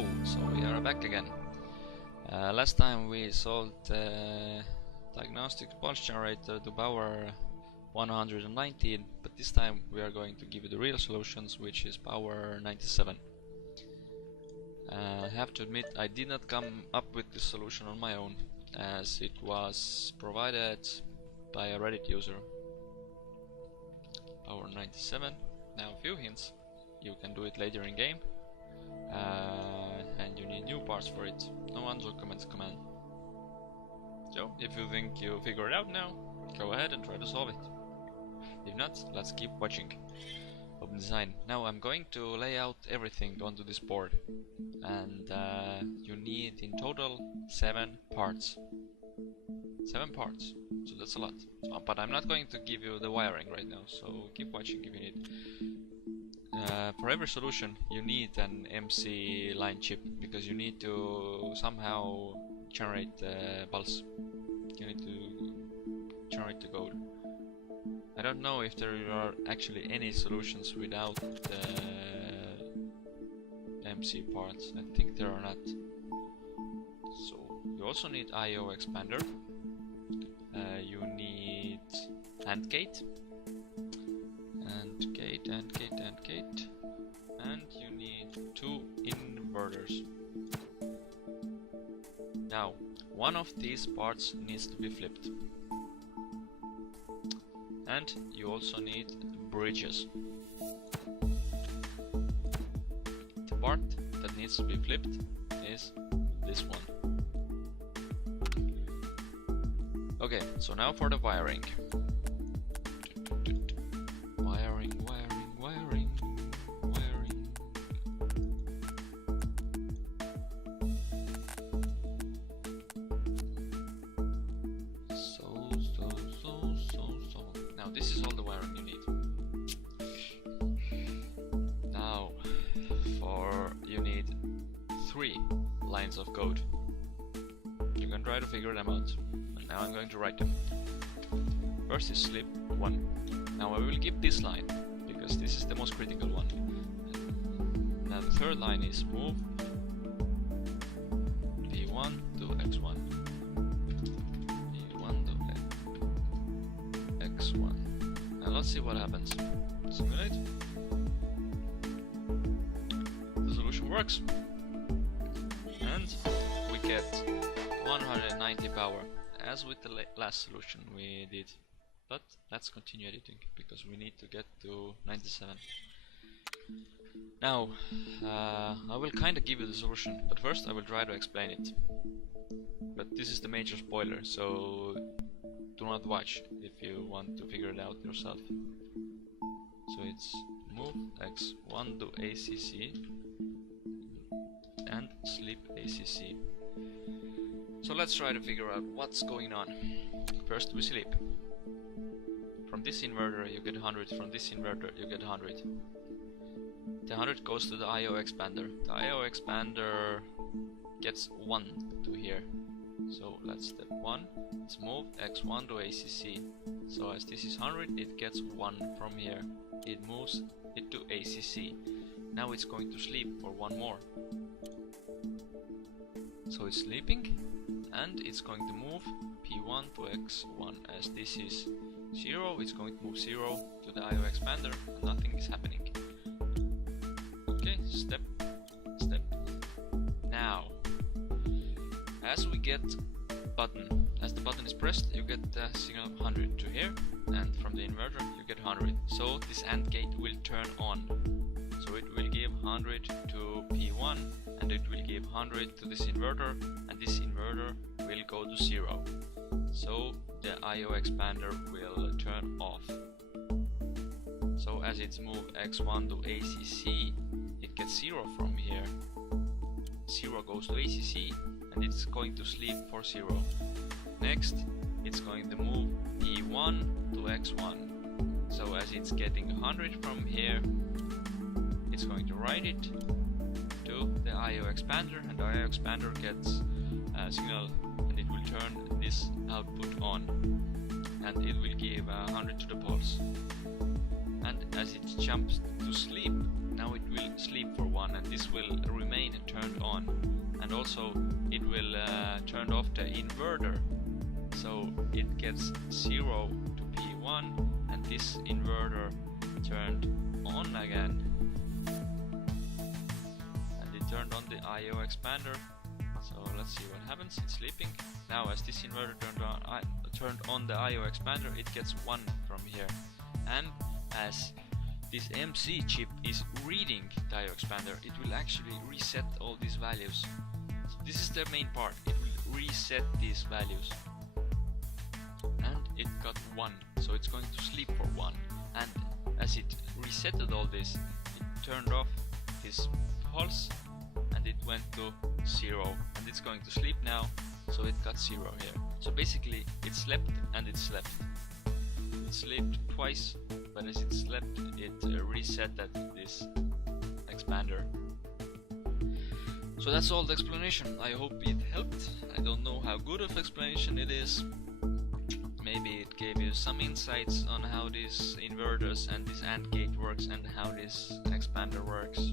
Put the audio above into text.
Hello, so we are back again. Last time we solved Diagnostic pulse generator to power 119, but this time we are going to give you the real solutions, which is power 97. I have to admit I did not come up with this solution on my own, as it was provided by a Reddit user. Power 97. Now a few hints. You can do it later in game. And you need new parts for it. No undocumented command. So, if you think you figure it out now, go ahead and try to solve it. If not, let's keep watching. Open design. Now I'm going to lay out everything onto this board. And you need in total 7 parts. 7 parts. So that's a lot. But I'm not going to give you the wiring right now, so keep watching if you need. For every solution you need an MC line chip, because you need to somehow generate the pulse. You need to generate the code. I don't know if there are actually any solutions without the MC parts. I think there are not. So you also need IO expander. You need AND gate. And gate, and you need 2 inverters. Now, one of these parts needs to be flipped, and you also need bridges. The part that needs to be flipped is this one. Okay, so now for the wiring. This is all the wiring you need. Now, you need 3 lines of code. You can try to figure them out. And now I'm going to write them. First is sleep 1. Now I will give this line, because this is the most critical one. Now the third line is move P1 to X1. Let's see what happens. Simulate. The solution works. And we get 190 power, as with the last solution we did. But let's continue editing, because we need to get to 97. Now, I will kinda give you the solution, but first I will try to explain it. But this is the major spoiler, so do not watch if you want to figure it out yourself. So it's move X1 to ACC and sleep ACC. So let's try to figure out what's going on. First we sleep. From this inverter you get 100, from this inverter you get 100. The 100 goes to the IO expander. The IO expander gets 1 to here. So let's step 1, let's move X1 to ACC. So as this is 100, it gets 1 from here. It moves it to ACC. Now it's going to sleep for 1 more. So it's sleeping, and it's going to move P1 to X1. As this is 0, it's going to move 0 to the IO expander, and nothing is happening. Okay, step. Now, as we get button, as the button is pressed, you get the signal of 100 to here, and from the inverter you get 100. So this AND gate will turn on. So it will give 100 to P1, and it will give 100 to this inverter, and this inverter will go to 0. So the IO expander will turn off. So as it's moved X1 to ACC, it gets 0 from here. 0 goes to ACC, and it's going to sleep for 0. Next, it's going to move P1 to X1. So as it's getting 100 from here, it's going to write it to the IO expander, and the IO expander gets a signal, and it will turn this output on, and it will give 100 to the pulse. And as it jumps to sleep, now now it will sleep for 1, and this will remain turned on, and also it will turn off the inverter, so it gets 0 to P1, and this inverter turned on again, and it turned on the IO expander. So let's see what happens. It's sleeping now. As this inverter turned on the IO expander, it gets 1 from here, and as this MC chip is reading the IO expander, it will actually reset all these values. So this is the main part. It will reset these values, and it got 1, so it's going to sleep for 1. And as it resetted all this, it turned off this pulse, and it went to 0, and it's going to sleep now, so it got 0 here. So basically it slept and it slept. It slept twice, but as it slept, it resetted this expander. So that's all the explanation. I hope it helped. I don't know how good of explanation it is. Maybe it gave you some insights on how these inverters and this AND gate works and how this expander works.